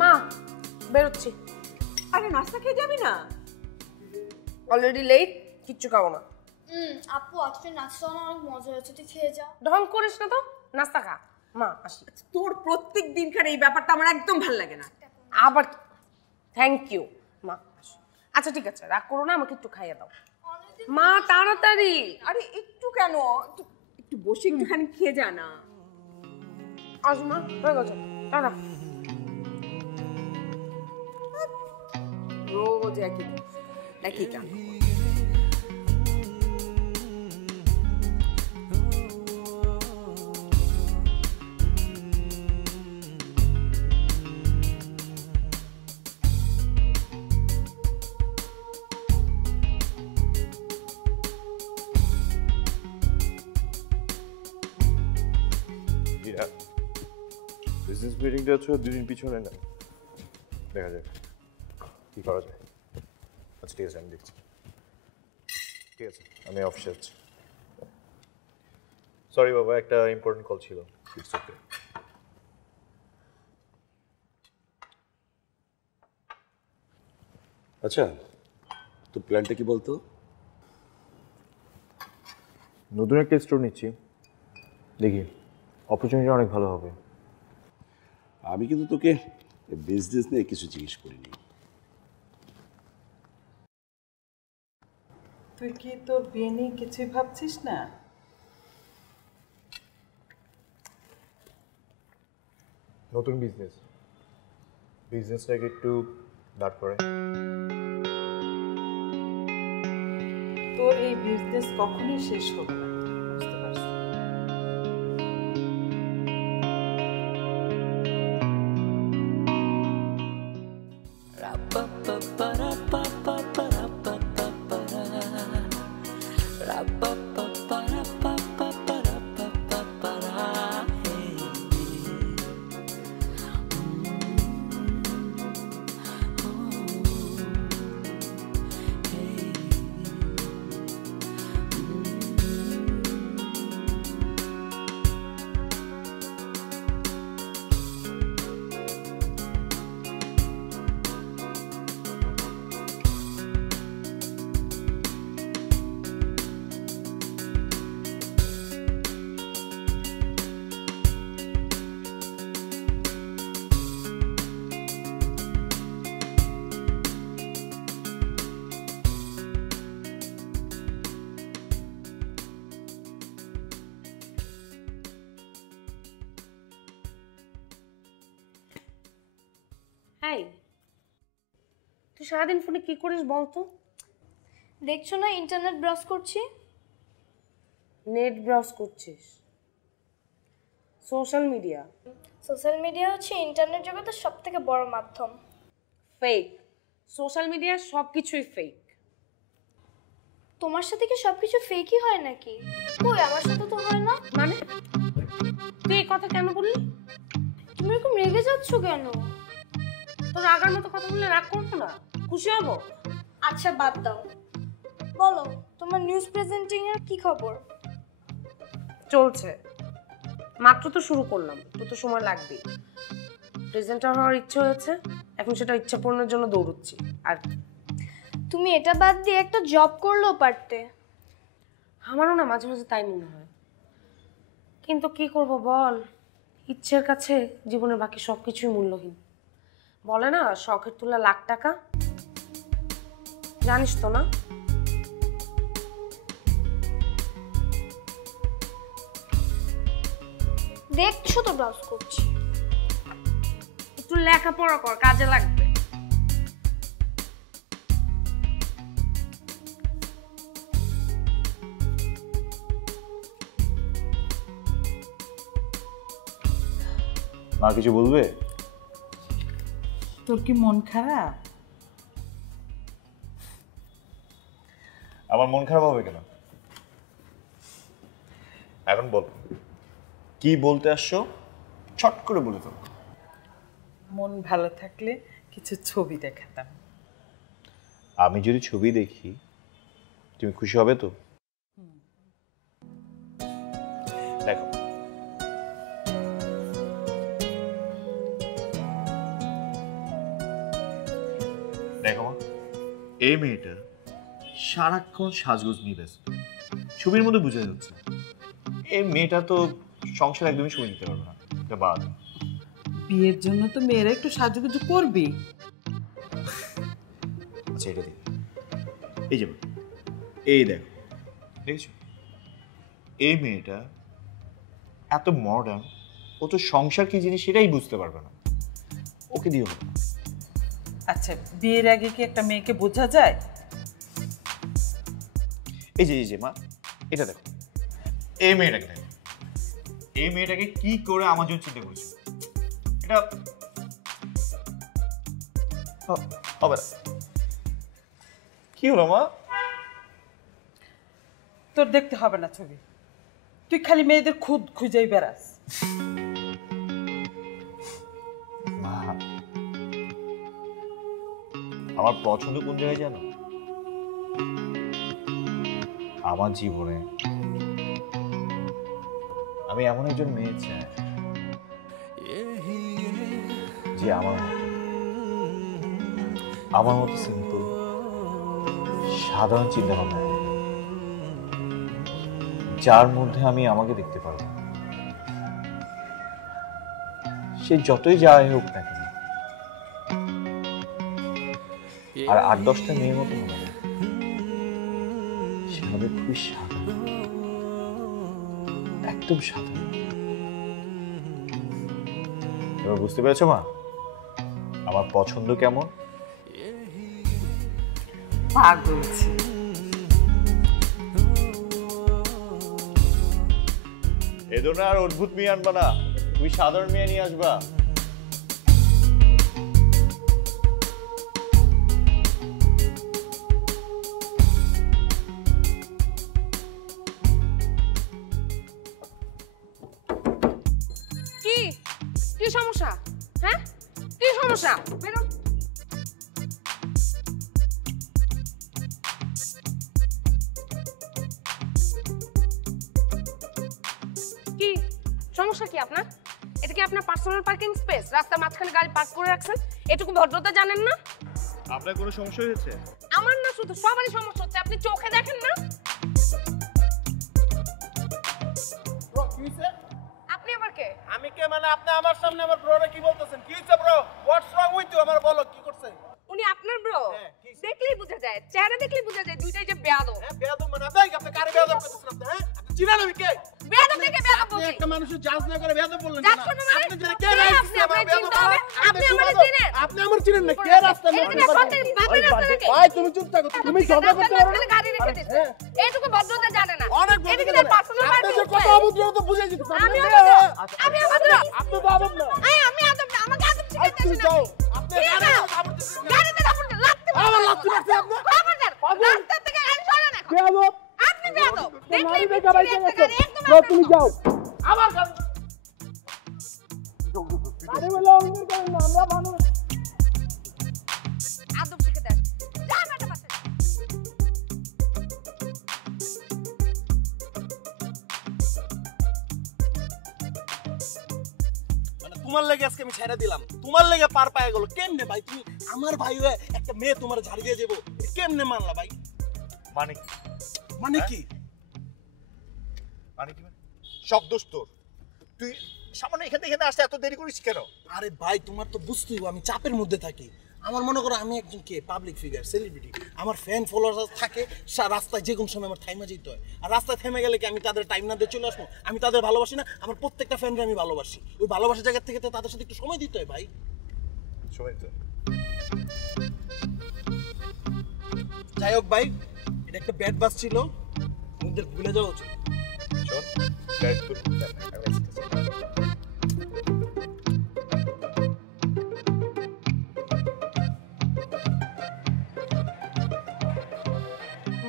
মা বেরোচ্ছি। আরে নাস্তা খেয়ে যাবি না? অলরেডি লেট, কিচ্ছু খাবো না। আপু আজকে নাস্তা অনেক মজা হয়েছে, তুই খেয়ে যা। ঢং করিস না তো, নাস্তা খা। মা আসি। তোর প্রত্যেক দিনকার এই ব্যাপারটা আমার একদম ভালো লাগে না। আবার থ্যাংক ইউ মা। আচ্ছা ঠিক আছে, রাগ করো না, আমাকে একটু খাইয়ে দাও। মা তাড়াতাড়ি। আরে একটু কেন, একটু বসে একটুখানি খেয়ে যা না। আস মা, হয়ে গেছে, টাটা। রোজ একই কাজ। বিজনেস মিটিংটা হচ্ছে 2 দিন পিছনে না, দেখা যাক কি করা যায়। আচ্ছা ঠিক আছে, আমি দেখছি। ঠিক আছে, আমি অফিসে আছি। সরি বাবা, একটা ইম্পর্টেন্ট কল ছিল। It's okay. আচ্ছা, তো প্ল্যানটা কি বলতো? নতুন একটা স্টোর নিচ্ছি, দেখি অপরচুনিটি অনেক ভালো হবে। আমি কিন্তু তোকে বিজনেস নিয়ে কিছু জিজ্ঞেস করিনি। তুই কি তোর বিয়ে নিয়ে কিছুই ভাবছিস না? নতুন বিজনেসটাকে একটু দাঁড় করে। তোর এই বিজনেস কখনোই শেষ হবে না, বুঝতে পারছিস? এই তুই সারাদিন ফোনে কি করিস বলতো? দেখছো না ইন্টারনেট ব্রাউজ করছি। নেট ব্রাউজ করছিস? সোশ্যাল মিডিয়া হচ্ছে ইন্টারনেট জগতের সবথেকে বড় মাধ্যম। ফেক। সোশ্যাল মিডিয়া সবকিছুই ফেক। তোমার সাথে কি সবকিছু ফেকই হয় নাকি? কই, আমার সাথে তো হয় না। মানে তুই এই কথা কেন বললি? তুমি এরকম রেগে যাচ্ছ কেন? তোর রাগার মতো কথা বললে রাগ করবো না, খুশি হবো। আচ্ছা বাদ দাও, বলো তোমার নিউজ প্রেজেন্টিং এর কি খবর? চলছে, মাত্র তো শুরু করলাম, তো সময় লাগবেই। প্রেজেন্টার হওয়ার ইচ্ছে হয়েছে, এখন সেটা ইচ্ছা পূরণের জন্য দৌড়চ্ছি। আর তুমি এটা বাদ দিয়ে একটা জব করলেও পারতে। আমারও না মাঝে মাঝে তাই মনে হয়, কিন্তু কি করব বল, ইচ্ছের কাছে জীবনের বাকি সবকিছুই মূল্যহীন। বলে না শখের তুলা লাখ টাকা, জানিস তো না? দেখছো তো ব্রাউজ করছি। একটু লেখাপড়া কর, কাজে লাগবে। মা কিছু বলবে? তোর কি মন খারাপ? আমার মন খারাপ হবে কেন? এখন বল, কি বলতে আসছো? ছট করে বলে ফেলো। মন ভালো থাকলে কিছু ছবি দেখাতাম। আমি যদি ছবি দেখি তুমি খুশি হবে তো? দেখো, দেখো মা, এই মেয়েটা সারাক্ষণ সাজগোজ নিয়ে ব্যস্ত, ছবির মধ্যে বোঝা যাচ্ছে। এই মেয়েটা তো সংসার একদমই সময় দিতে পারবে না, এটা বাদ। বিয়ের জন্য তো মেয়েরা একটু সাজুগুজু করবি। আচ্ছা, এটা দেখি, এই যে এই দেখো, দেখেছো এই মেয়েটা এত মডার্ন, ও তো সংসার কি জিনিস সেটাই বুঝতে পারবে না, ওকে দিও না। আচ্ছা, বিয়ের আগে কি একটা মেয়েকে বোঝা যায়? এই যে মা, এটা দেখো, এই মেয়েটাকে দেখো, এই মেয়েটাকে কি করে আমার জন্য চিন্তা করেছে, এটা হবে না। কি হলো মা? তোর দেখতে হবে না ছবি, তুই খালি মেয়েদের খুদ খুঁজেই বেড়াস। মা, আমার পছন্দ কোন জায়গায় জানো? আমার জীবনে আমি এমন একজন মেয়ে চাই যে আমার মতো সিম্পল সাধারণ চিন্তা ভাবনা, যার মধ্যে আমি আমাকে দেখতে পারবো। সে যতই যাই হোক না কেন, আর 8-10টা মেয়ের মতো হবে না, সে হবে খুবই সাধারণ, একদম সাধারণ। এবার বুঝতে পেরেছো মা আমার পছন্দ কেমন? পাগল ছিল। এ ধরনের আর অদ্ভুত মেয়ে আনবা না, তুমি সাধারণ মেয়ে নিয়ে আসবা। কি কি সমস্যা? হ্যাঁ, কি সমস্যা? বেরো। কি সমস্যা কি আপনার? এটা কি আপনার পার্সোনাল পার্কিং স্পেস? রাস্তার মাঝখানে গাড়ি পার্ক করে রাখছেন, এটুকু ভদ্রতা জানেন না? আপনার কোনো সমস্যা হয়েছে? আমার না, শুধু সবারই সমস্যা হচ্ছে, আপনি চোখে দেখেন না? আপনি আবার কে? আমি কে মানে? আপনি আমার সামনে আমার ব্রোরে কি বলতেছেন? কি হইছে bro? What's wrong with you? আমার বলো কি করছে? উনি আপনার ব্রো? হ্যাঁ, কি হইছে? দেখলেই বোঝা যায়, চেহারা দেখলেই বোঝা যায় দুইটাই যে বেয়াদব। হ্যাঁ, বেয়াদব মানে আপনি কারে বেয়াদব করতেছেন আপনি? হ্যাঁ, আপনি চিনেন আমি কে? বেয়াদব থেকে বেয়াদব আপনি বলছি। একটা মানুষের জাজ না করে বেয়াদব বললেন জাজ না? করবে মানে? আপনি যে কে কে রাইট আপনি? দিছে আমার আপনার বেয়াদব? চিনতে হবে। আপনি আমারে চিনেন? আপনি আমার চিনেন না? কে রাস্তা এদিকে দেখ, সন্তান বাপের রাস্তা থেকে। ভাই তুমি চুপ থাকো, তুমি ঝগড়া করতে পারো না? গাড়ি রেখে দিচ্ছে, এইটুকু ভদ্রতা জানে না। অনেক এদিকে বলতে দেখ, পার্সোনাল আপনি যে কথা অভদ্র তো বুঝাই দিতেছেন। আমি আপনি আদব না, আচ্ছা, আমি আদব না। আপনি তো আদব না। আমি আদব না, আমাকে আদব শিখাইতে আপনি আসেন যাও, আপনি। আপনি কি গাড়ি যাও? থাপড় দিতেছেন। গাড়িতে থাপড় দেন, লাথি মারবেন। আমার লাথি মারছে আপনি? খবরদার, পাগল। রাস্তা থেকে গাড়ি সরান এখন। বেয়াদব। আপনি বেয়াদব। দেখলেই মারি বুঝছি দেখা বাইতে একটা গেছে। গাড়ি একদম ব্রো আপনার তুমি মতো। যাও। আবার গাড়ি আরে বলে অন্য করেন না, আমরা মানুষ। আদব শিখাতে আসেন। যা বেটা পাশে। মানে তোমার লেগে আজকে আমি ছেড়ে দিলাম, তোমার লেগে পার পায়ে গেল। কেমনে ভাই তুমি আমার ভাই হয়ে একটা মেয়ে তোমার ঝাড়ি দিয়ে যাবো, কেমনে মানলা ভাই? মানে কি? মানে কি? মানে কি? সব দোষ তোর। তুই সামনে এখানে আসতে এত দেরি করিস কেন? আরে ভাই তোমার তো বুঝতেই হবে, আমি চাপের মধ্যে থাকি। আমার মনে করো আমি একজন কে পাবলিক ফিগার, সেলিব্রিটি, আমার ফ্যান ফলোয়ার্স থাকে, রাস্তায় যে কোনো সময় আমার থাইমা যেতে হয়। আর রাস্তায় থেমে গেলে কি আমি তাদের টাইম না দিয়ে চলে আসবো? আমি তাদের ভালোবাসি না? আমার প্রত্যেকটা ফ্যানকে আমি ভালোবাসি। ওই ভালোবাসার জায়গা থেকে তো তাদের সাথে একটু সময় দিতে হয় ভাই। সময় তো যাই হোক ভাই, এটা একটা ব্যাড বাস ছিল, ওদের ভুলে যাওয়া উচিত। শোন, গাড়ি তোর আমি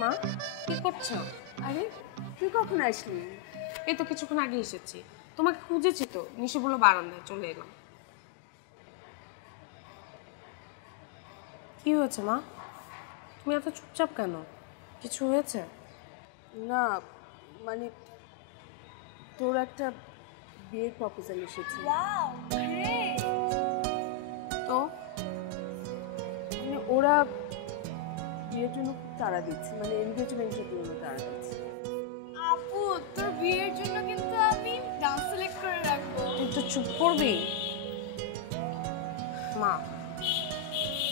মা কি করছো? আরে তুই কখন আসলি? এই তো কিছুক্ষণ আগে এসেছি, তোমাকে খুঁজেছি তো, নিশি বললো বারান্দায়, চলে এলাম। কি হয়েছে মা, তুমি এত চুপচাপ কেন? কিছু হয়েছে? না মানে তোর একটা বিয়ের প্রপোজাল এসেছে। Wow great. তো মানে ওরা বিয়ের জন্য খুব তাড়া দিচ্ছে, মানে এনগেজমেন্টের জন্য তাড়া দিচ্ছে। আপু তোর বিয়ের জন্য কিন্তু আমি ডান্স সিলেক্ট করে রাখবো। তুই তো চুপ করবি। মা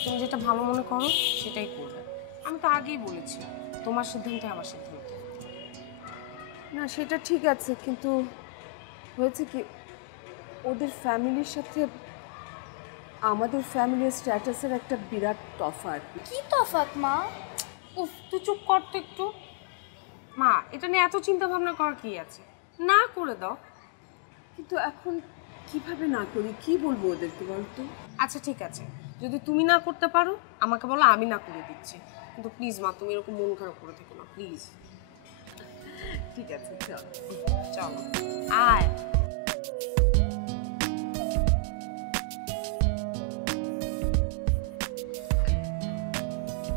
তুমি যেটা ভালো মনে করো সেটাই করবে, আমি তো আগেই বলেছি তোমার সিদ্ধান্তে আমার সিদ্ধান্ত। না সেটা ঠিক আছে, কিন্তু হয়েছে কি ওদের ফ্যামিলির সাথে আমাদের ফ্যামিলির স্ট্যাটাসের একটা বিরাট তফাৎ। কি তফাৎ মা? উফ তুই চুপ কর তো একটু। মা এটা নিয়ে এত চিন্তা ভাবনা করার কি আছে, না করে দাও। কিন্তু এখন কিভাবে না করি, কি বলবো ওদেরকে বলতো? আচ্ছা ঠিক আছে, যদি তুমি না করতে পারো আমাকে বলো, আমি না করে দিচ্ছি, কিন্তু প্লিজ মা তুমি এরকম মন খারাপ করে থেকো না প্লিজ। ঠিক আছে চল। চলো আয়।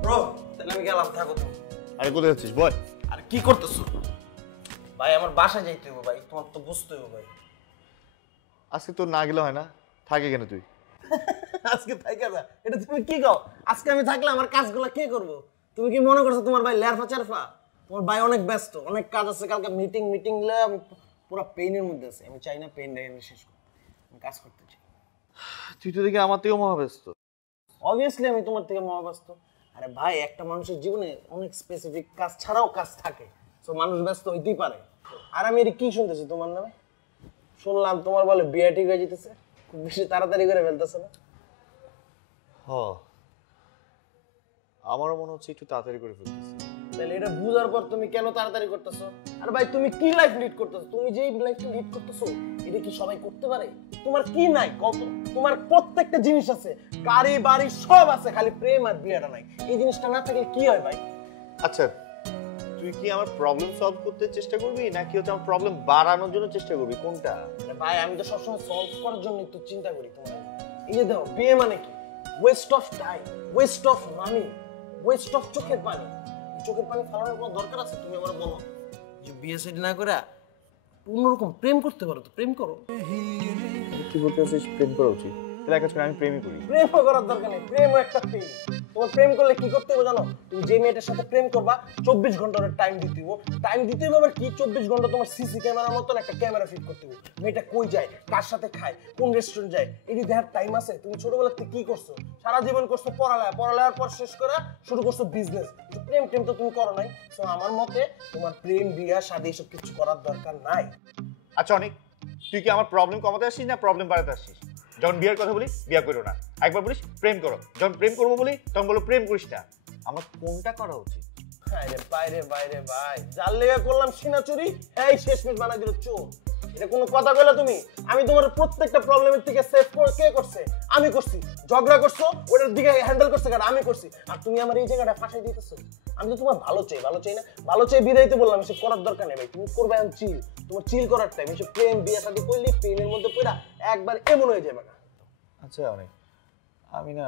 ব্রো তাহলে আমি গেলাম, থাকো তুমি। আরে কোথায় যাচ্ছিস বল? আর কি করতেছো? ভাই আমার বাসায় যাইতে হবে ভাই, তোমার তো বুঝতে হবে ভাই। আজকে তোর না গেলে হয় না, থাকে কেন তুই? আজকে থাইকা যা, এটা তুমি কি কও? আজকে আমি থাকলে আমার কাজগুলো কে করবো? তুমি কি মনে করছো তোমার ভাই লেরফা চারফা? তোমার ভাই অনেক ব্যস্ত, অনেক কাজ আছে, কালকে মিটিং লয়ে আমি পুরো পেইনের মধ্যে আছি। আমি চাই না পেইনটাকে আমি শেষ করতে, আমি কাজ করতে চাই। তুই তো দেখি আমার থেকেও মহাব্যস্ত। অবভিয়াসলি আমি তোমার থেকে মহাব্যস্ত। আরে ভাই একটা মানুষের জীবনে অনেক স্পেসিফিক কাজ ছাড়াও কাজ থাকে, তো মানুষ ব্যস্ত হইতেই পারে। আর আমি এটা কি শুনতেছি তোমার নামে? শুনলাম তোমার বলে বিয়ে ঠিক হয়ে যেতেছে, খুব বেশি তাড়াতাড়ি করে ফেলতেছে না? হ, আমারও মনে হচ্ছে একটু তাড়াতাড়ি করে ফেলতেছি। তাহলে এটা বুঝার পর তুমি কেন তাড়াতাড়ি করতেছো? আর ভাই তুমি কি লাইফ লিড করতেছো? তুমি যেই লাইফটা লিড করতেছো এটা কি সবাই করতে পারে? তোমার কি নাই কত? তোমার প্রত্যেকটা জিনিস আছে, গাড়ি বাড়ি সব আছে, খালি প্রেম আর বিয়েটা নাই। এই জিনিসটা না থাকলে কি হয় ভাই? আচ্ছা তুই কি আমার প্রবলেম সলভ করতে চেষ্টা করবি নাকি হচ্ছে আমার প্রবলেম বাড়ানোর জন্য চেষ্টা করবি, কোনটা? আরে ভাই আমি তো সবসময় সলভ করার জন্য তো চিন্তা করি। তোমার এই যে দেখো বিয়ে মানে কি? West of time, West of money, West of চোখের পানি। চোখের পানি ফেলানোর কোনো দরকার আছে? তুমি আমার বলো যে বিয়ে সেট না করে অন্যরকম প্রেম করতে পারো, তো প্রেম করো। তুই বলতে চাচ্ছিস প্রেম করা উচিত? তাহলে এক কাজ করে আমি প্রেমই করি। প্রেম করার দরকার নেই, প্রেমও একটা ফিল। তোমার প্রেম করলে কি করতে হবে জানো? তুমি যে মেয়েটার সাথে প্রেম করবা 24 ঘন্টা ওর টাইম দিতে হবে। টাইম দিতে হবে আবার কি, 24 ঘন্টা তোমার সিসি ক্যামেরার মতন একটা ক্যামেরা ফিট করতে হবে। মেয়েটা কই যায়, কার সাথে খায়, কোন রেস্টুরেন্ট যায়, এটি দেখার টাইম আছে? তুমি ছোটবেলা থেকে কি করছো? সারা জীবন করছো পড়ালেখা, পড়ালেখার পর শেষ করে শুরু করছো বিজনেস। প্রেম তো তুমি করো নাই। তো আমার মতে তোমার প্রেম বিয়া শাদী এসব কিছু করার দরকার নাই। আচ্ছা অনেক, তুই কি আমার প্রবলেম কমাতে আসছিস না প্রবলেম বাড়াতে আসছিস? যখন বিয়ের কথা বলি বিয়ে করো না, একবার বলিস প্রেম করো, যখন প্রেম করবো বলি তখন বলো প্রেম করিস না। আমার কোনটা করা উচিত? আরে বাইরে বাইরে ভাই, যার লেগে করলাম সিনা চুরি, এই শেষমেশ বানাই দিল চোর। এটা কোনো কথা কইলা তুমি? আমি তোমার প্রত্যেকটা প্রবলেমের থেকে সেভ করে কে করছে? আমি করছি। ঝগড়া করছো ওটার দিকে হ্যান্ডেল করছে কারণ আমি করছি, আর তুমি আমার এই জায়গাটা ফাঁসাই দিতেছো। আমি তো তোমার ভালো চাই, ভালো চাই না? ভালো চাই বিদায়তে বললাম, এসব করার দরকার নেই ভাই। তুমি করবে এখন চিল, তোমার চিল করার টাইম। এসব প্রেম বিয়ে শাদী করলে পেনের মধ্যে পড়া একবার এমন হয়ে যাবে না। আচ্ছা অনেক, আমি না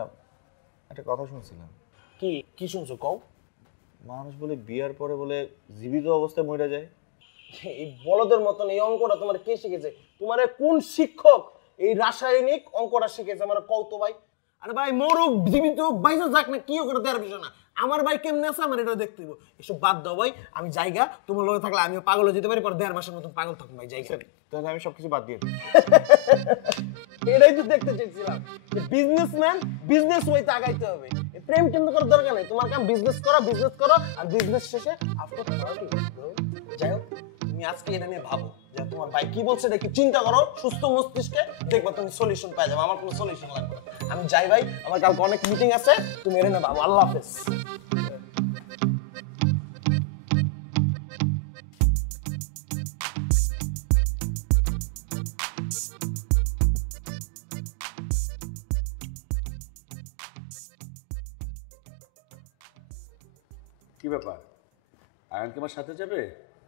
একটা কথা শুনছিলাম। কি কি শুনছো কও? মানুষ বলে বিয়ার পরে বলে জীবিত অবস্থায় মরে যায়। এই বলদের মতন এই অঙ্কটা তোমার কে শিখেছে? তোমার কোন শিক্ষক এই রাসায়নিক অঙ্কটা শিখেছে আমার কও তো ভাই। আরে ভাই মরুক জীবিত হোক বাইরে যাক না, কি করে দেওয়ার বিষয় না। আমার ভাই কেমনে আছে আমার এটা দেখতে হইব। এসব বাদ দাও ভাই, আমি জায়গা তোমার লগে থাকলে আমিও পাগল হয়ে যেতে পারি, পর 1.5 মাসের মতন পাগল থাকুন ভাই জায়গা। তাহলে আমি সবকিছু বাদ দিয়ে দিই। এটাই তো দেখতে চাইছিলাম যে বিজনেসম্যান বিজনেস ওয়েতে আগাইতে হবে। প্রেম টেম করার দরকার নেই, তোমার কাম বিজনেস করো আর বিজনেস শেষে আফটার পার্টি। যাই হোক তুমি আজকে এটা নিয়ে ভাবো যে তোমার ভাই কি বলছে এটা কি চিন্তা করো সুস্থ মস্তিষ্কে, দেখবা তুমি সলিউশন পাই যাবে। আমার কোনো সলিউশন লাগবে না। আমি যাই ভাই, আমার কালকে অনেক মিটিং আছে, তুমি এটা নিয়ে ভাবো। আল্লাহ হাফেজ। কি ব্যাপার, আয়ানকে আমার সাথে যাবে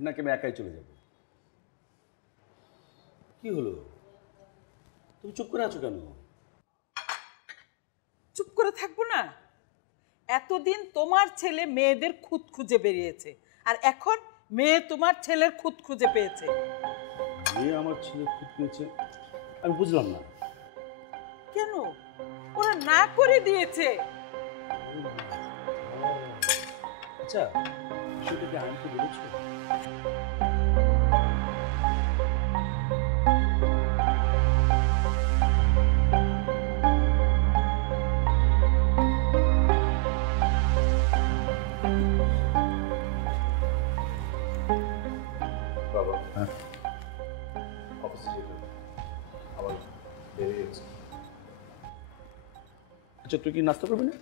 নাকি আমি একাই চলে যাব? কি হলো, তুমি চুপ করে আছো কেন? চুপ করে থাকবো না? এতদিন তোমার ছেলে মেয়েদের খুঁত খুঁজে বেরিয়েছে, আর এখন মেয়ে তোমার ছেলের খুঁত খুঁজে পেয়েছে। মেয়ে আমার ছেলে খুব পেয়েছে, আমি বুঝলাম না। কেন? ওরা না করে দিয়েছে। আচ্ছা, বিষয়টা কি আয়ানকে বলেছো? বাবা, অফিসে যেতে হবে। আবার দেরি হচ্ছে। আচ্ছা, তুই কি নাস্তা করবি না?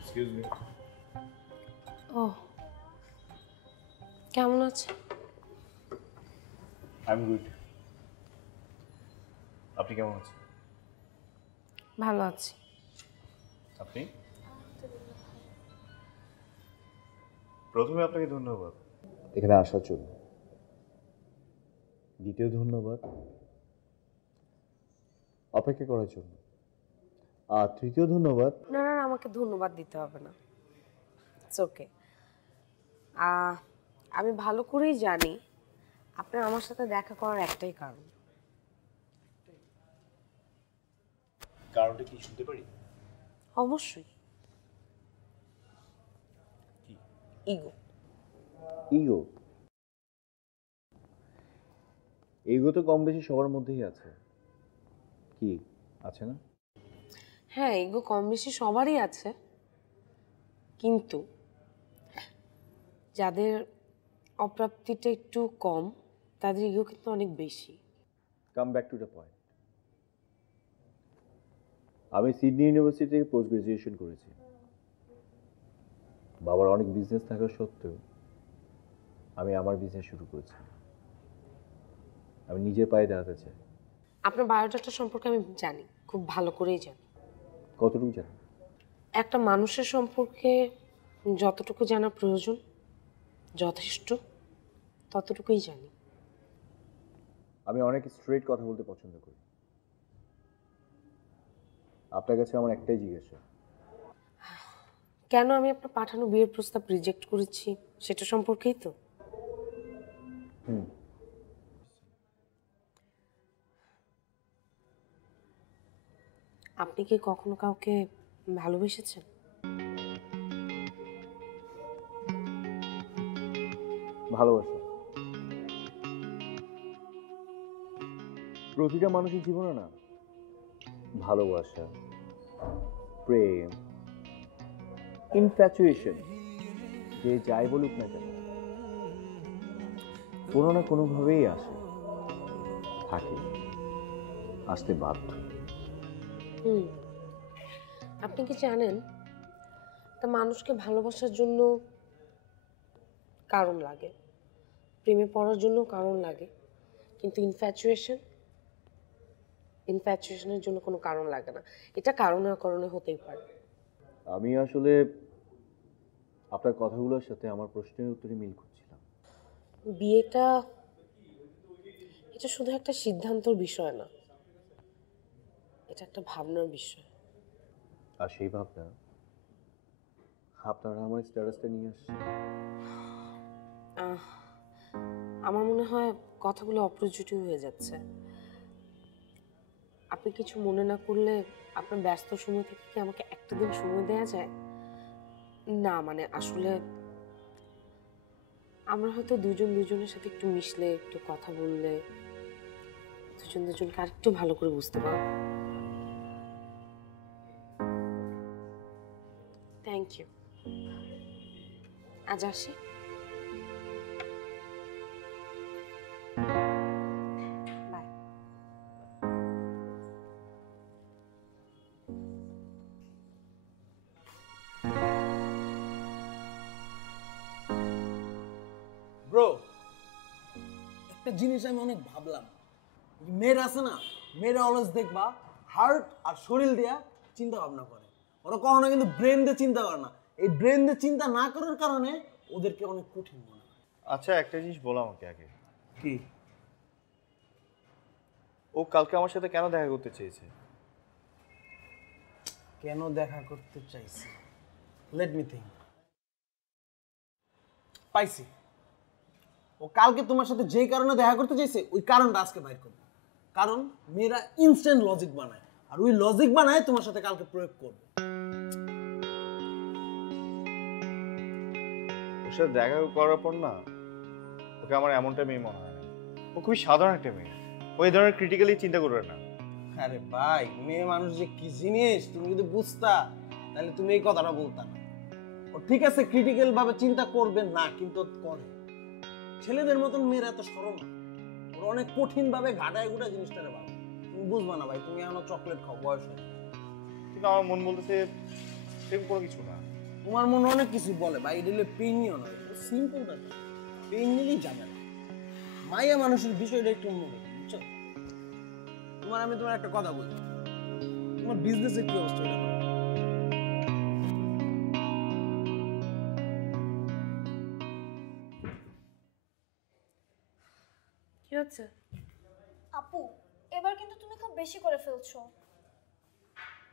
Excuse me. ও, কেমন আছে? I am good. আপনি কেমন আছেন? ভালো আছি। আপনি? প্রথমে আপনাকে ধন্যবাদ এখানে আসার জন্য। দ্বিতীয় ধন্যবাদ অপেক্ষা করার জন্য। আর তৃতীয় ধন্যবাদ, না না না, আমাকে ধন্যবাদ দিতে হবে না, ইটস ওকে। আমি ভালো করেই জানি আপনার আমার সাথে দেখা করার একটাই কারণ। কারণটা কি শুনতে পারি? অবশ্যই ইগো। ইগো? ইগো তো কম বেশি সবার মধ্যেই আছে, কি আছে না? হ্যাঁ, ইগো কম বেশি সবারই আছে, কিন্তু যাদের অপ্রাপ্তিটা একটু কম তাদের ইগো কিন্তু অনেক বেশি। Come back to the point. আমি সিডনি ইউনিভার্সিটি থেকে পোস্ট গ্রাজুয়েশন করেছি। বাবার অনেক বিজনেস থাকা সত্ত্বেও আমি আমার বিজনেস শুরু করেছি। আমি নিজের পায়ে দাঁড়াতে চাই। আপনার বায়োডাটা সম্পর্কে আমি জানি, খুব ভালো করেই জানি। কতটুকু জানেন? একটা মানুষের সম্পর্কে যতটুকু জানা প্রয়োজন, যথেষ্ট, ততটুকুই জানি। আমি অনেক স্ট্রেট কথা বলতে পছন্দ করি। আপনার কাছে আমার একটাই জিজ্ঞাসা, কেন আমি আপনার পাঠানো বিয়ের প্রস্তাব রিজেক্ট করেছি সেটা সম্পর্কেই তো। আপনি কি কখনো কাউকে ভালোবেসেছেন? ভালোবাসা প্রতিটা মানুষের জীবনে না, ভালোবাসা, প্রেম, ইনফ্যাচুয়েশন, যে যাই বলুক না কেন, কোনো না কোনোভাবেই আসে, থাকে, আসতে বাধ্য। আপনি কি জানেন তা মানুষকে ভালোবাসার জন্য কারণ লাগে, প্রেমে পড়ার জন্য কারণ লাগে, কিন্তু ইনফ্যাচুয়েশনের জন্য কোনো কারণ লাগে না। এটা কারণে অকারণে হতেই পারে। আমি আসলে আপনার কথাগুলোর সাথে আমার প্রশ্নের উত্তরে মিল করছিলাম। বিয়েটা এটা শুধু একটা সিদ্ধান্তর বিষয় না, এটা একটা ভাবনার বিষয়। আর সেই ভাবনা আপনারা আমার স্ট্যাটাসটা নিয়ে আসছে। আমার মনে হয় কথাগুলো অপ্রজ্বটিত হয়ে যাচ্ছে। আপনি কিছু মনে না করলে আপনার ব্যস্ত সময় থেকে কি আমাকে একটা দিন সময় দেওয়া যায়? না মানে আসলে আমরা হয়তো দুজনের সাথে একটু মিশলে, একটু কথা বললে দুজনকে আরেকটু ভালো করে বুঝতে পারবো। Thank you. আজ আসি। বাই। একটা জিনিস আমি অনেক ভাবলাম, মেয়েরা আছে না, মেয়েরা অলওয়েজ দেখবা হার্ট আর শরীর দিয়া চিন্তা ভাবনা করে, ওরা কখনো কিন্তু ব্রেন দিয়ে চিন্তা করে না। এই ব্রেন দিয়ে চিন্তা না করার কারণে ওদেরকে অনেক কঠিন মনে হয়। আচ্ছা একটা জিনিস বলো আমাকে আগে, কি? ও কালকে আমার সাথে কেন দেখা করতে চেয়েছে? কেন দেখা করতে চাইছি? Let me think. পাইছি। ও কালকে তোমার সাথে যেই কারণে দেখা করতে চাইছে ওই কারণটা আজকে বাইর করবে। কারণ মেয়েরা ইনস্ট্যান্ট লজিক বানায়, আর ওই লজিক বানায় তোমার সাথে কালকে প্রয়োগ করবে। ওর সাথে দেখা করার পর না ওকে আমার এমনটা মেয়ে মনে হয় না। ও খুবই সাধারণ একটা মেয়ে, ও এই ধরনের ক্রিটিক্যালি চিন্তা করবে না। আরে ভাই, মেয়ে মানুষ যে কি জিনিস তুমি যদি বুঝতা তাহলে তুমি এই কথাটা বলতা না। ও ঠিক আছে ক্রিটিক্যাল ভাবে চিন্তা করবে না, কিন্তু করে। ছেলেদের মতন মেয়েরা এত সরল না, ওরা অনেক কঠিন ভাবে ঘাটায় ঘুটা জিনিসটা রে বাবা। তুমি বুঝবা না ভাই, তুমি এখনো চকলেট খাও, বয়স হয়। কিন্তু আমার মন বলতেছে এরকম কোনো কিছু না। তোমার মনে অনেক কিছু বলে ভাই, এটা হলে পেন নিও না, সিম্পল ব্যাপার। পেন নিলেই যাবে না। মাইয়া মানুষের বিষয়টা একটু অন্যরকম, বুঝছো? আমি তোমার একটা কথা বলি, তোমার বিজনেসের কি অবস্থা এটা বলো। কি হচ্ছে? আপু, এবার কিন্তু তুমি খুব বেশি করে ফেলছো।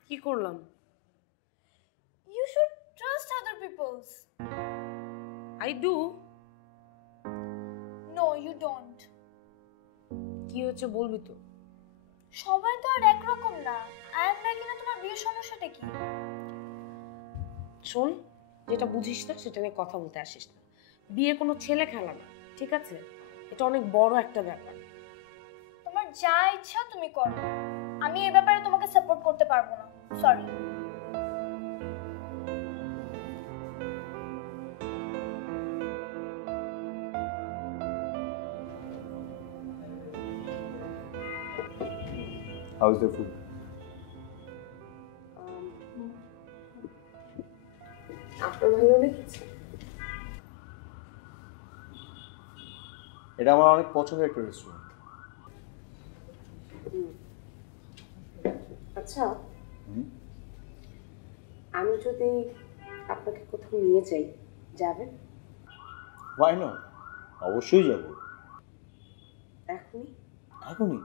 কি করলাম? You should trust other peoples. I do. No you don't. কি হচ্ছে বলবি তো? সবাই তো আর একরকম না। আয়ান ভাই কিনা তোমার বিয়ের সমস্যাটা কি? শোন, যেটা বুঝিস না সেটা নিয়ে কথা বলতে আসিস না। বিয়ে কোনো ছেলে খেলা না, ঠিক আছে? এটা অনেক বড় একটা ব্যাপার। তোমার যা ইচ্ছা তুমি করো, আমি এই ব্যাপারে তোমাকে সাপোর্ট করতে পারবো না, sorry. How is the food? আপনার ভালো লেগেছে? এটা আমার অনেক পছন্দের একটা রেস্টুরেন্ট। আচ্ছা, আমি যদি আপনাকে কোথাও নিয়ে যাই, যাবেন? Why not? অবশ্যই যাব। এখনই? এখনই?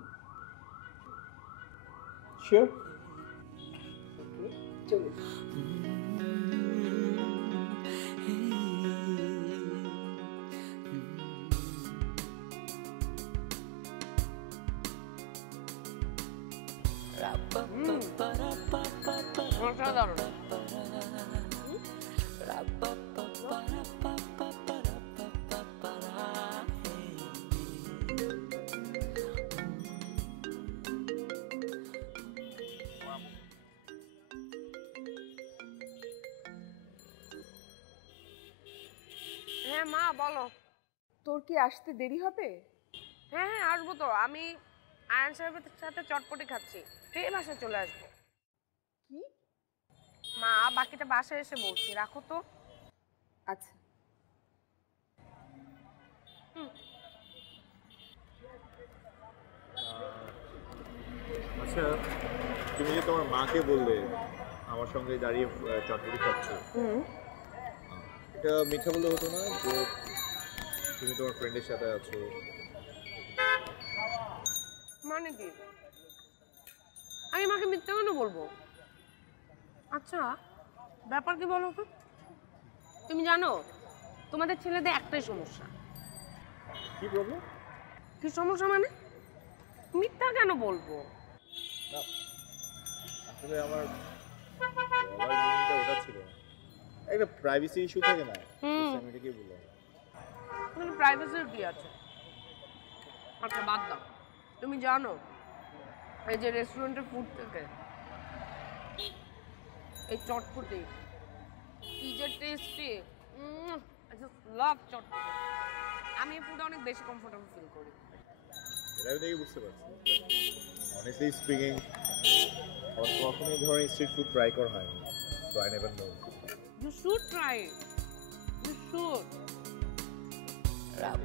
Sure. চলুন। হ্যাঁ মা, বলো। তোর কি আসতে দেরি হবে? হ্যাঁ হ্যাঁ, আসবো তো। আমি আয়ান সাহেবের সাথে চটপটি খাচ্ছি, তুই বাসায় চলে আসবো। কি? মা, বাকিটা বাসায় এসে বলছি, রাখো তো। আচ্ছা। আচ্ছা, তুমি যে তোমার মাকে বললে আমার সঙ্গে দাঁড়িয়ে চটপটি খাচ্ছ, এটা মিথ্যা বললে হতো না যে তুমি তোমার ফ্রেন্ডের সাথে আছো? মানে কি? আমি মাকে মিথ্যা কেন বলবো? আচ্ছা, ব্যাপার কি বলো তো? তুমি জানো তোমাদের ছেলেদের একটাই সমস্যা। কি প্রবলেম? কি সমস্যা মানে? মিথ্যা কেন বলবো? আসলে আমার মিনিংটা ওটা ছিল না। একটা প্রাইভেসি ইস্যু থাকে না, আমি এটাকে বললাম। এখানে প্রাইভেসির কি আছে? আচ্ছা বাদ দাও। তুমি জানো এই যে রেস্টুরেন্টের ফুড থেকে এই চটপটি কি যে টেস্টি, আই জাস্ট লাভ চটপটি। আমি এই ফুডে অনেক বেশি কমফোর্টেবল ফিল করি। এটা আমি দেখে বুঝতে পারছি। অনেস্টলি স্পিকিং, আমার কখনো এই ধরনের স্ট্রিট ফুড ট্রাই করা হয়নি, so I never know. You should try it. You should. Thank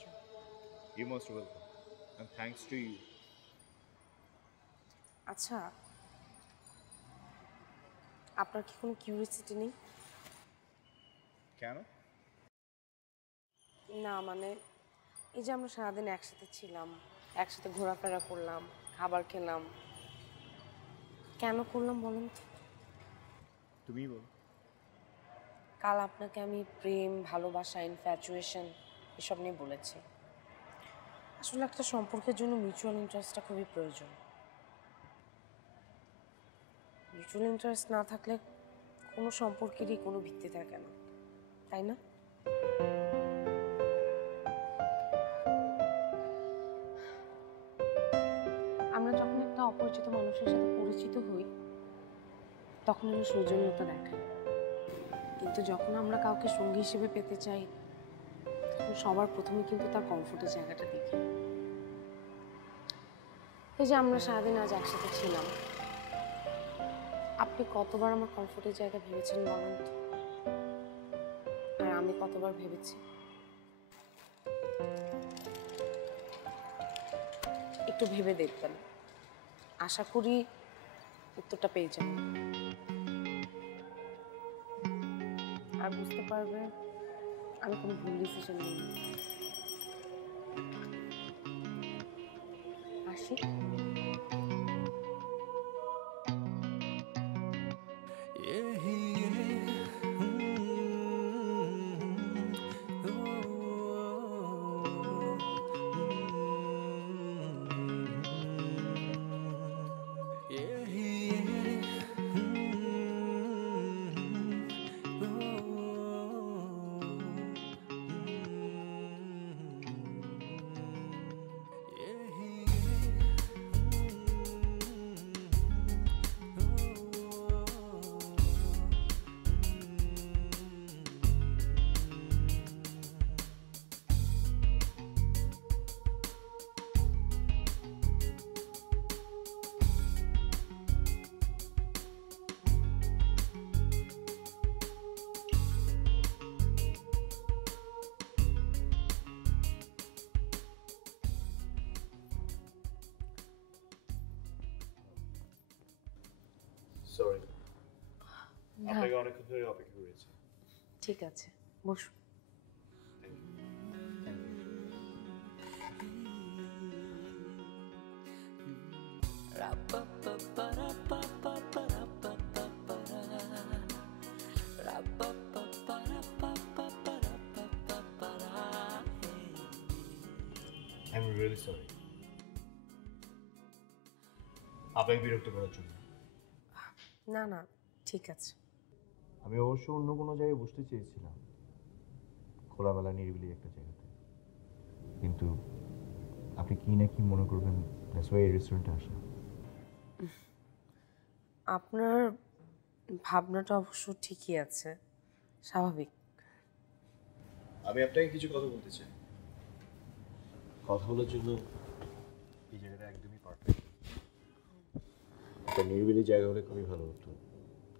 you. You most welcome and thanks to you. আচ্ছা, আপনার কি কোনো কিউরিয়াসিটি নেই? কেন? না মানে এই যে আমরা সারাদিন একসাথে ছিলাম, একসাথে ঘোরাফেরা করলাম, খাবার খেলাম, কেন করলাম বলেন তো? তুমিই বলো। কাল আপনাকে আমি প্রেম, ভালোবাসা, ইনফ্যাচুয়েশন এসব নিয়ে বলেছি। আসলে একটা সম্পর্কের জন্য মিউচুয়াল ইন্টারেস্টটা খুবই প্রয়োজন। মিউচুয়াল ইন্টারেস্ট না থাকলে কোনো সম্পর্কেরই কোনো ভিত্তি থাকে না, তাই না? আমরা যখন একটা অপরিচিত মানুষের সাথে পরিচিত হই তখন আমরা সৌজন্যতা দেখাই, কিন্তু যখন আমরা কাউকে সঙ্গী হিসেবে পেতে চাই তখন সবার প্রথমে কিন্তু তার কমফোর্টের জায়গাটা দেখি। এই যে আমরা সারাদিন আজ একসাথে ছিলাম, আপনি কতবার আমার কমফোর্টের জায়গা ভেবেছেন বলেন তো? আর আমি কতবার ভেবেছি? একটু ভেবে দেখবেন, আশা করি উত্তরটা পেয়ে যাবেন আর বুঝতে পারবে আমি কোনো ভুল ডিসিশন নিইনি। আসি। সরি, আপনাকে অনেকক্ষণ ধরে অপেক্ষা করেছি। ঠিক আছে, বসুন। আই এম রিয়েলি সরি আপনাকে বিরক্ত করার জন্য। না না, ঠিক আছে। আমি অবশ্য অন্য কোনো জায়গায় বসতে চেয়েছিলাম, খোলামেলা নিরিবিলি একটা জায়গাতে, কিন্তু আপনি কি না কি মনে করবেন দ্যাটস ওয়াই এই রেস্টুরেন্টে আসা। আপনার ভাবনাটা অবশ্য ঠিকই আছে, স্বাভাবিক। আমি আপনাকে কিছু কথা বলতে চাই। কথা বলার জন্য এই জায়গাটা একদমই পারফেক্ট। একটা নিরিবিলি জায়গা হলে খুবই ভালো হতো।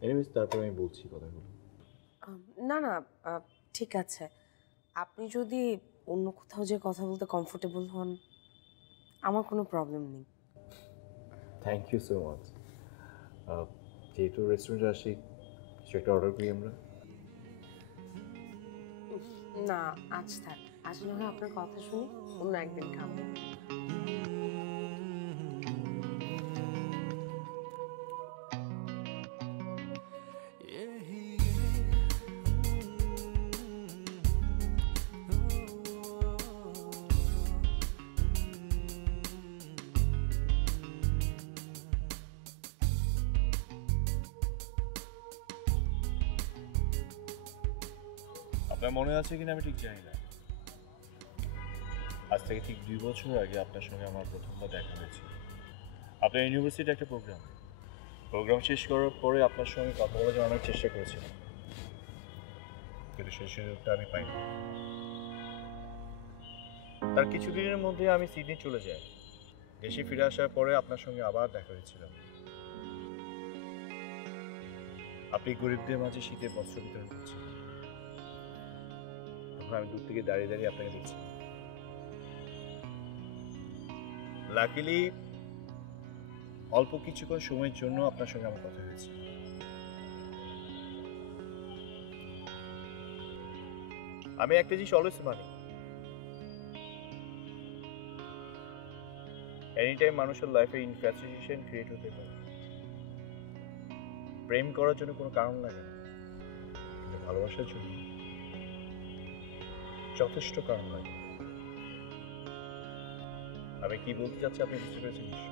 এনিওয়েজ, তারপর আমি বলছি কথাগুলো। না না, ঠিক আছে। আপনি যদি অন্য কোথাও যে কথা বলতে কমফোর্টেবল হন, আমার কোনো প্রবলেম নেই। Thank you so much. যেহেতু রেস্টুরেন্টে আসি, কিছু একটা অর্ডার করি আমরা। না, আজ থাক। আজ না হয় আপনার কথা শুনি, অন্য একদিন খাবো। আপনার মনে আছে কিনা আমি ঠিক জানি না, আজ থেকে ঠিক 2 বছর আগে আপনার সঙ্গে আমার প্রথমবার দেখা হয়েছিল আপনার ইউনিভার্সিটির একটা প্রোগ্রামে। প্রোগ্রাম শেষ করার পরে আপনার সঙ্গে কথা বলার জন্য অনেক চেষ্টা করেছিলাম, কিন্তু সেই সুযোগটা আমি পাইনি। তার কিছুদিনের মধ্যে আমি সিডনি চলে যাই। দেশে ফিরে আসার পরে আপনার সঙ্গে আবার দেখা হয়েছিল। আপনি গরিবদের মাঝে শীতের বস্ত্র বিতরণ করছেন, তখন আমি দূর থেকে দাঁড়িয়ে দাঁড়িয়ে আপনাকে দেখছি। লাকিলি অল্প কিছুক্ষণ সময়ের জন্য আপনার সঙ্গে আমার কথা হয়েছে। আমি একটা জিনিস অলওয়েজ মানি, এনি টাইম মানুষের লাইফে ইনফ্যাচুয়েশন ক্রিয়েট হতে পারে। প্রেম করার জন্য কোনো কারণ লাগে না, কিন্তু ভালোবাসার জন্য যথেষ্ট কারণ লাগে। আমি কি বলতে চাচ্ছি আপনি বুঝতে পেরেছেন নিশ্চয়ই?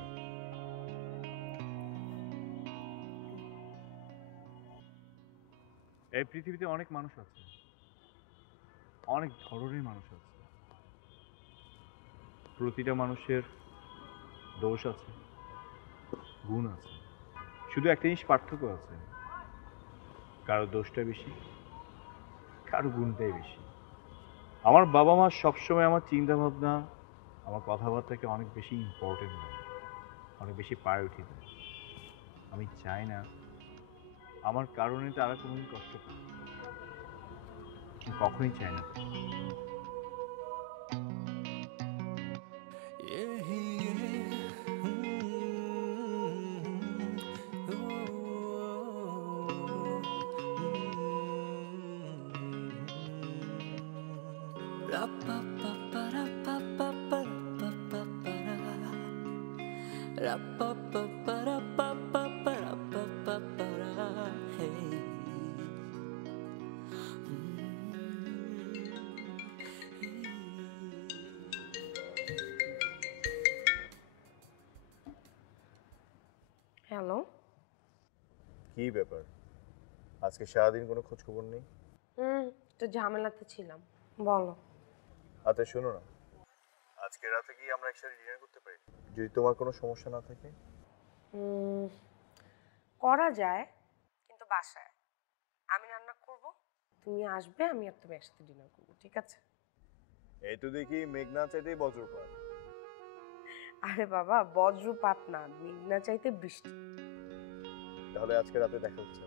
এই পৃথিবীতে অনেক মানুষ আছে, অনেক ধরনের মানুষ আছে। প্রতিটা মানুষের দোষ আছে, গুণ আছে, শুধু একটা জিনিস পার্থক্য আছে, কারো দোষটা বেশি, কারো গুণটাই বেশি। আমার বাবা মা সবসময় আমার চিন্তা ভাবনা, আমার কথাবার্তাকে অনেক বেশি ইম্পর্টেন্ট দেয়, অনেক বেশি প্রায়োরিটি দেয়। আমি চাই না আমার কারণে তারা কোনোদিন কষ্ট পায়, কখনোই চাই না। হ্যালো। কি ব্যাপার, আজকে সারাদিন কোনো খোঁজ খবর নেই? তো ঝামেলাতে ছিলাম। বলো। আচ্ছা শোনো না, আজকে রাতে কি আমরা একসাথে ডিনার করতে পারি, যদি তোমার কোনো সমস্যা না থাকে? করা যায়, কিন্তু বাসায় আমি রান্না করব, তুমি আসবে, আমি আর তুমি একসাথে ডিনার করবো, ঠিক আছে? এই তো দেখি মেঘনা চাইতেই বজ্রপাত। আরে বাবা, বজ্রপাত না, মেঘনা চাইতে বৃষ্টি। তাহলে আজকে রাতে দেখা হচ্ছে।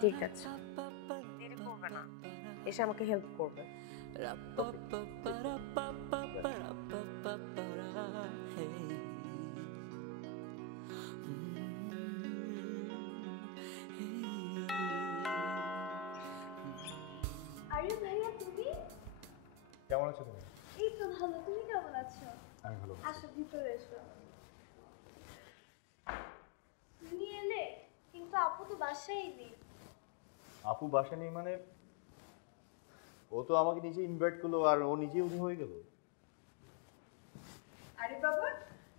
ঠিক আছে, দেরি করবে না, এসে আমাকে হেল্প করবে। আরে ভাইয়া তুমি? কেমন আছো তুমি? এই তো ভালো, তুমি কেমন আছো? আমি ভালো আছি। আসো ভিতরে এসো। তুমি এলে, কিন্তু আপু তো বাসায় নেই। আপু বাসা নেই মানে? ও তো আমাকে নিজে ইনভাইট করলো আর ও নিজে উঠে হয়ে গেল। আরে বাবা,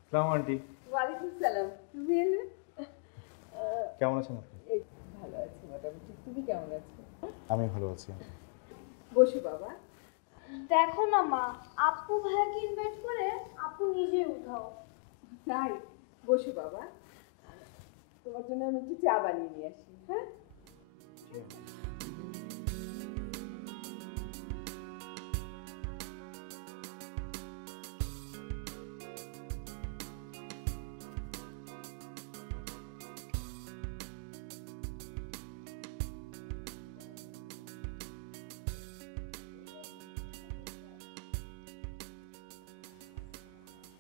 সালাম আন্টি। ওয়ালাইকুম সালাম, তুমি এলে? কেমন আছেন আপনি? এই ভালো আছি মোটামুটি, তুমি কেমন আছো? আমি ভালো আছি। বসো বাবা। দেখো না মা, আপু ভাইয়াকে ইনভাইট করে আপু নিজেই উঠাও। তাই? বসো বাবা, তোমার জন্য আমি একটু চা বানিয়ে নিয়ে আসি। হ্যাঁ,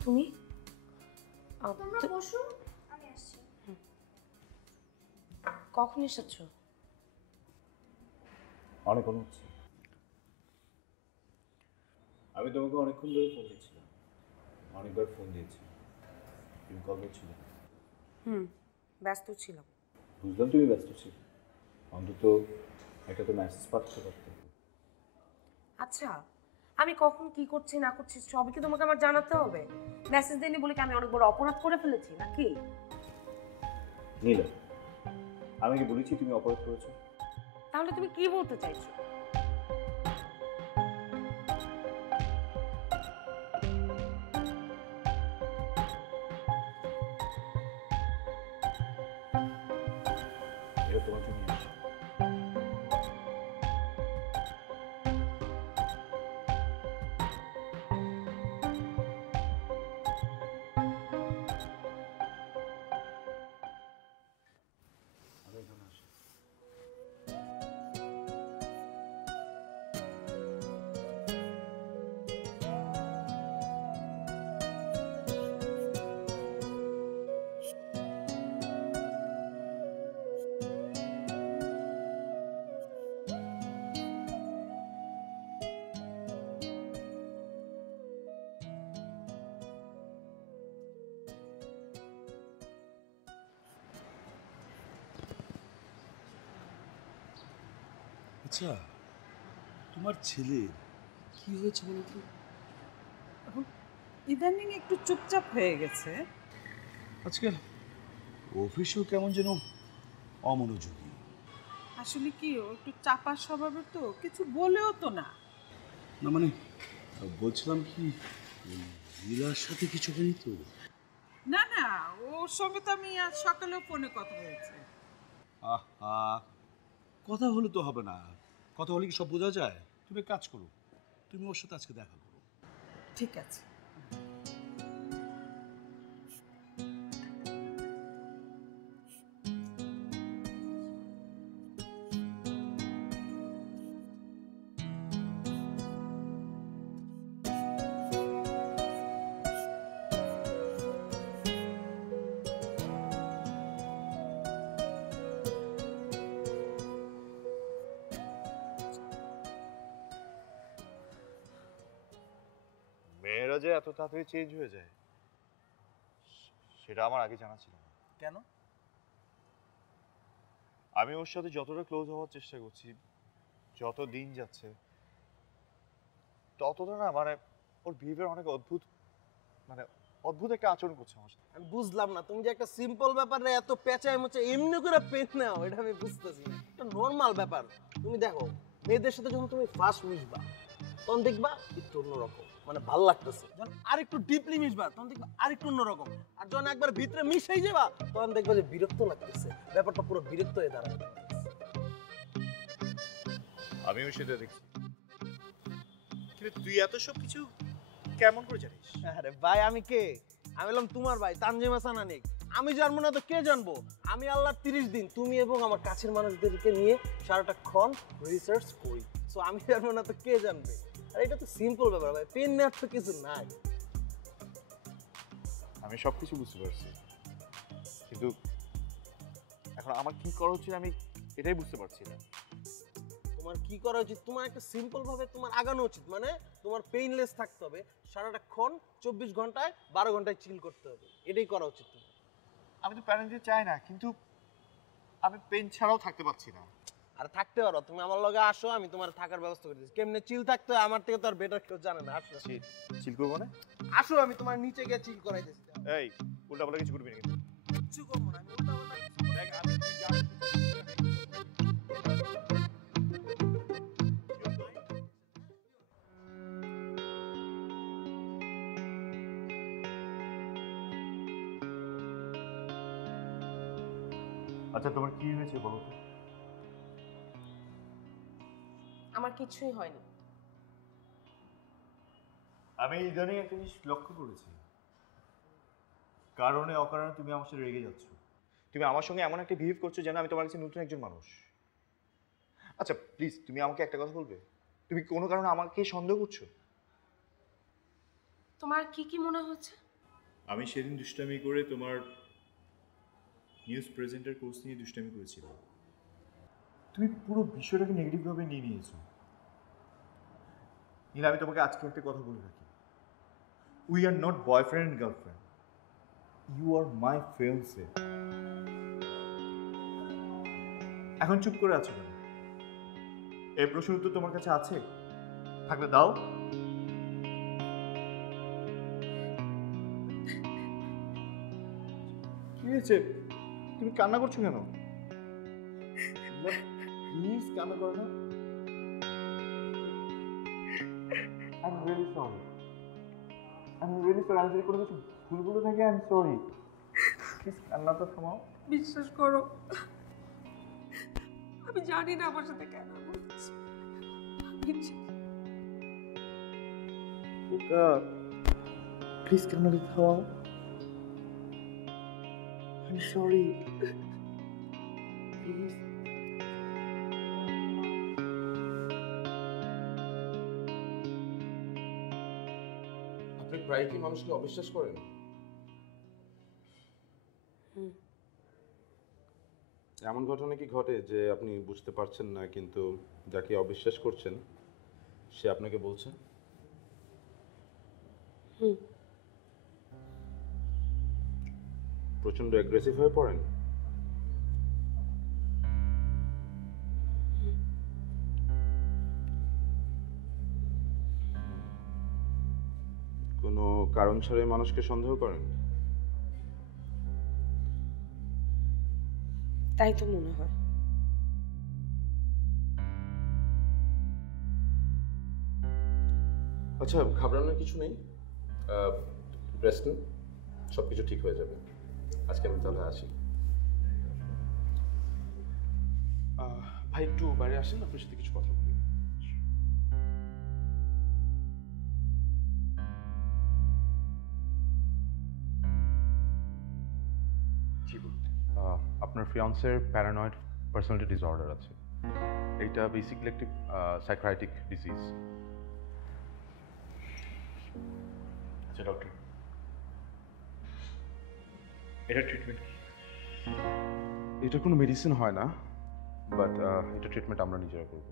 তুমি তোমরা বসো, আমি আসছি। কখন এসেছো? অনেকক্ষণ হচ্ছে। আমি তোমাকে অনেকক্ষণ ধরে ফোন দিচ্ছিলাম, অনেকবার ফোন দিয়েছি, তুমি কল করছিলে। ব্যস্ত ছিলাম। বুঝলাম তুমি ব্যস্ত ছিল, অন্তত একটা তো মেসেজ পাঠাতে পারতে। আচ্ছা, আমি কখন কি করছি না করছি সবই কি তোমাকে আমার জানাতে হবে? মেসেজ দেয়নি বলে কি আমি অনেক বড় অপরাধ করে ফেলেছি নাকি? নীলা, আমি কি বলেছি তুমি অপরাধ করেছো? তাহলে তুমি কি বলতে চাইছো? এটা তোমার জন্য নিয়ে আসি। আচ্ছা, তোমার ছেলের কি হয়েছে বলো তো? এখন ইদানিং একটু চুপচাপ হয়ে গেছে। আজকাল অফিসেও কেমন যেন অমনোযোগী। আসলে কি ও একটু চাপা স্বভাবের, তো কিছু বলেও তো না। না মানে বলছিলাম কি, লীলার সাথে কিছু হয়নি তো? না না, ওর সঙ্গে তো আমি আজ সকালেও ফোনে কথা হয়েছে। আহা, কথা হলে তো হবে না, কথা হলে কি সব বোঝা যায়? তুমি এক কাজ করো, তুমি ওর সাথে আজকে দেখা করো। ঠিক আছে। মেয়েরা যে এত তাড়াতাড়ি চেঞ্জ হয়ে যায় সেটা আমার আগে জানা ছিল না। কেন? আমি ওর সাথে যতটা ক্লোজ হওয়ার চেষ্টা করছি, যত দিন যাচ্ছে ততটা না মানে ওর বিহেভিয়ার অনেক অদ্ভুত, মানে অদ্ভুত একটা আচরণ করছে আমার সাথে। আমি বুঝলাম না, তুমি যে একটা সিম্পল ব্যাপারে এত পেঁচায় মোচে এমনি করে পেট নাও, এটা আমি বুঝতেছি না। এটা নর্মাল ব্যাপার। তুমি দেখো, মেয়েদের সাথে যখন তুমি ফার্স্ট মিশবা তখন দেখবা একটু অন্যরকম, মানে ভালো লাগতেছে। যখন আরেকটু ডিপলি মিশবা তখন দেখবা আরেকটু অন্যরকম। আর যখন একবার ভিতরে মিশেই যাবা তখন দেখবা যে বিরক্ত লাগতেছে, ব্যাপারটা পুরো বিরক্ত হয়ে দাঁড়াবে। আমিও সেটা দেখছি, কিন্তু তুই এত সব কিছু কেমন করে জানিস? আরে ভাই, আমি কে? আমি হলাম তোমার ভাই তানজিম হাসান আনিক। আমি জানবো না তো কে জানবো? আমি আল্লাহর 30 দিন তুমি এবং আমার কাছের মানুষদেরকে নিয়ে সারাটা ক্ষণ রিসার্চ করি। সো আমি জানবো না তো কে জানবে? আর এটা তো সিম্পল ব্যাপার ভাই, পেন নেওয়ার তো কিছু নাই। আমি সব কিছু বুঝতে পারছি, কিন্তু এখন আমার কি করা উচিত আমি এটাই বুঝতে পারছি না। তোমার কি করা উচিত? তোমার একটা সিম্পল ভাবে তোমার আগানো উচিত, মানে তোমার পেইনলেস থাকতে হবে সারাটা ক্ষণ, 24 ঘন্টায় 12 ঘন্টায় চিল করতে হবে, এটাই করা উচিত তোমার। আমি তো প্যারেন্ট চাই না, কিন্তু আমি পেন ছাড়াও থাকতে পারছি না। আর থাকতে পারো, তুমি আমার লগে আসো, আমি তোমার থাকার ব্যবস্থা করে দিচ্ছি। কেমনে চিল থাকতে হয় আমার থেকে তো আর বেটার কেউ জানে না। আসো চিল করবো না? আসো, আমি তোমার নিচে গিয়ে চিল করাইতেছি। এই উল্টা পাল্টা কিছু করবি না কিন্তু। কিচ্ছু করবো না, আমি উল্টাপাল্টা কিছু করবো না। দেখ, আমি তুই যা- আচ্ছা, তোমার কি হয়েছে বলো তো? আমার কিছুই হয়নি। আমি ইদানিং একটা জিনিস লক্ষ্য করেছি, কারণে অকারণে তুমি আমার সাথে রেগে যাচ্ছ। তুমি আমার সঙ্গে এমন একটা বিহেভ করছো যেন আমি তোমার কাছে নতুন একজন মানুষ। আচ্ছা প্লিজ, তুমি আমাকে একটা কথা বলবে, তুমি কোনো কারণে আমাকে সন্দেহ করছো? তোমার কি কি মনে হচ্ছে? আমি সেদিন দুষ্টামি করে তোমার নিউজ প্রেজেন্টার কোর্স নিয়ে দুষ্টামি করেছিলাম। তুমি পুরো বিষয়টাকে নেগেটিভভাবে নিয়ে নিয়েছো। নীলা, আমি তোমাকে আজকে একটা কথা বলে রাখি, we are not boyfriend and girlfriend, you are my fiance. এখন চুপ করে আছো কেন? এই প্রশ্ন উত্তর তোমার কাছে আছে? থাকলে দাও। কি হয়েছে? তুমি কান্না করছো কেন? প্লিজ কান্না করো না। I'm really sorry. I'm really sorry. আমি যদি কোনো কিছু ভুল বলে থাকি, I'm sorry. প্লিজ কান্নাটা থামাও। বিশ্বাস করো, আমি জানি না আমার সাথে কেন হচ্ছে। আমি জানি। ওকা প্লিজ কান্নাটা থামাও। I'm sorry. Please. আপনি প্রায় কি মানুষকে অবিশ্বাস করেন? এমন ঘটনা কি ঘটে যে আপনি বুঝতে পারছেন না, কিন্তু যাকে অবিশ্বাস করছেন সে আপনাকে বলছে? প্রচন্ড অ্যাগ্রেসিভ হয়ে পড়েন? কোনো কারণ ছাড়াই মানুষকে সন্দেহ করেন? তাই তো মনে হয়। আচ্ছা, ঘাবড়ানোর কিছু নেই, রেস্ট নিন, সব কিছু ঠিক হয়ে যাবে। আজকে আমি তাহলে আসি। ভাই একটু বাইরে আসেন, আপনার সাথে কিছু কথা বলি। আপনার ফিয়ান্সের প্যারানয়েড পার্সোনালিটি ডিসঅর্ডার আছে। এইটা বেসিক্যালি একটি সাইকিয়াট্রিক ডিজিজ। আচ্ছা ডক্টর, এটা ট্রিটমেন্ট কি? এটা কোনো মেডিসিন হয় না, বাট এটা ট্রিটমেন্ট আমরা নিজেরা করবো।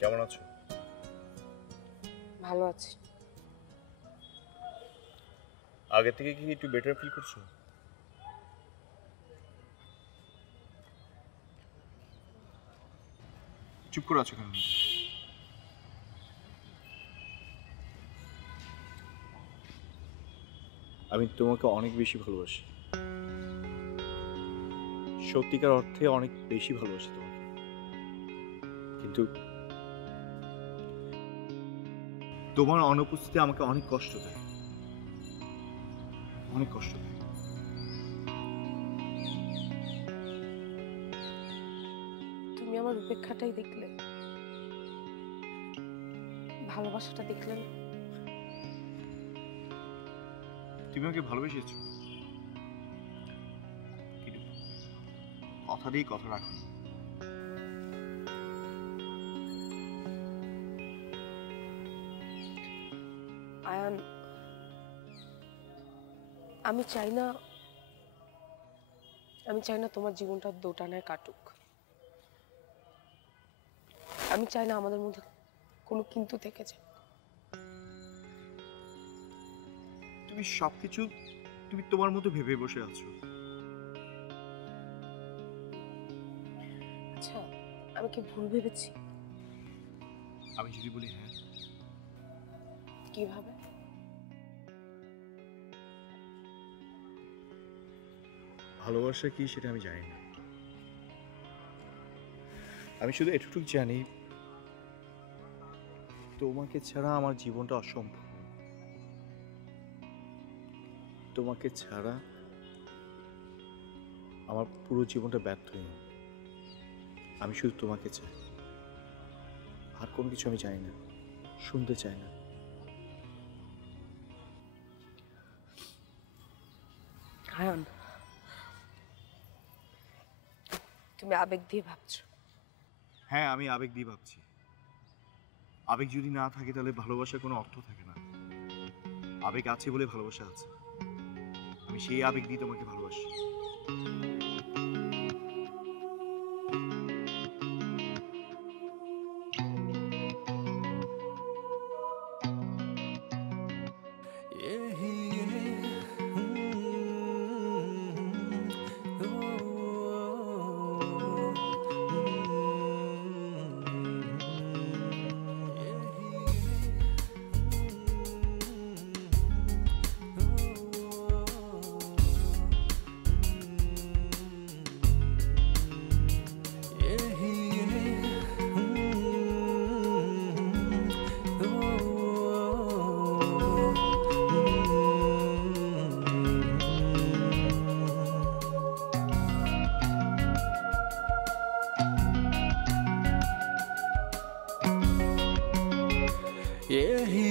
কেমন আছো? ভালো আছি। আগে থেকে কি একটু বেটার ফিল করছো? চুপ করে আছো কেন? আমি তোমাকে অনেক বেশি ভালোবাসি, সত্যিকার অর্থে অনেক বেশি ভালোবাসি তোমাকে, কিন্তু তোমার অনুপস্থিতি আমাকে অনেক কষ্ট দেয়, অনেক কষ্ট দেয়। তুমি আমার উপেক্ষাটাই দেখলে, ভালোবাসাটা দেখলে না। তুমি আমাকে ভালোবেসেছো, কিন্তু কথা দিয়ে কথা রাখো। আয়ান, আমি চাই না তোমার জীবনটা দোটানায় কাটুক। আমি চাই না আমাদের মধ্যে কোনো কিন্তু থেকে যায়। তুমি সবকিছু তুমি তোমার মতো ভেবে বসে আছো। আচ্ছা, আমি কি ভুল ভেবেছি? আমি যদি বলি হ্যাঁ, কিভাবে? ভালোবাসা কি সেটা আমি জানি না। আমি শুধু এটুকু জানি, তোমাকে ছাড়া আমার জীবনটা অসম্ভব। তোমাকে ছাড়া আমার পুরো জীবনটা ব্যর্থহীন। আমি শুধু তোমাকে চাই, আর কোনো কিছু আমি চাই না, শুনতে চাই না। আয়ান, তুমি আবেগ দিয়ে ভাবছো। হ্যাঁ, আমি আবেগ দিয়ে ভাবছি। আবেগ যদি না থাকে তাহলে ভালোবাসার কোনো অর্থ থাকে না। আবেগ আছে বলে ভালোবাসা আছে। আমি সেই আবেগ দিয়ে তোমাকে ভালোবাসি। यही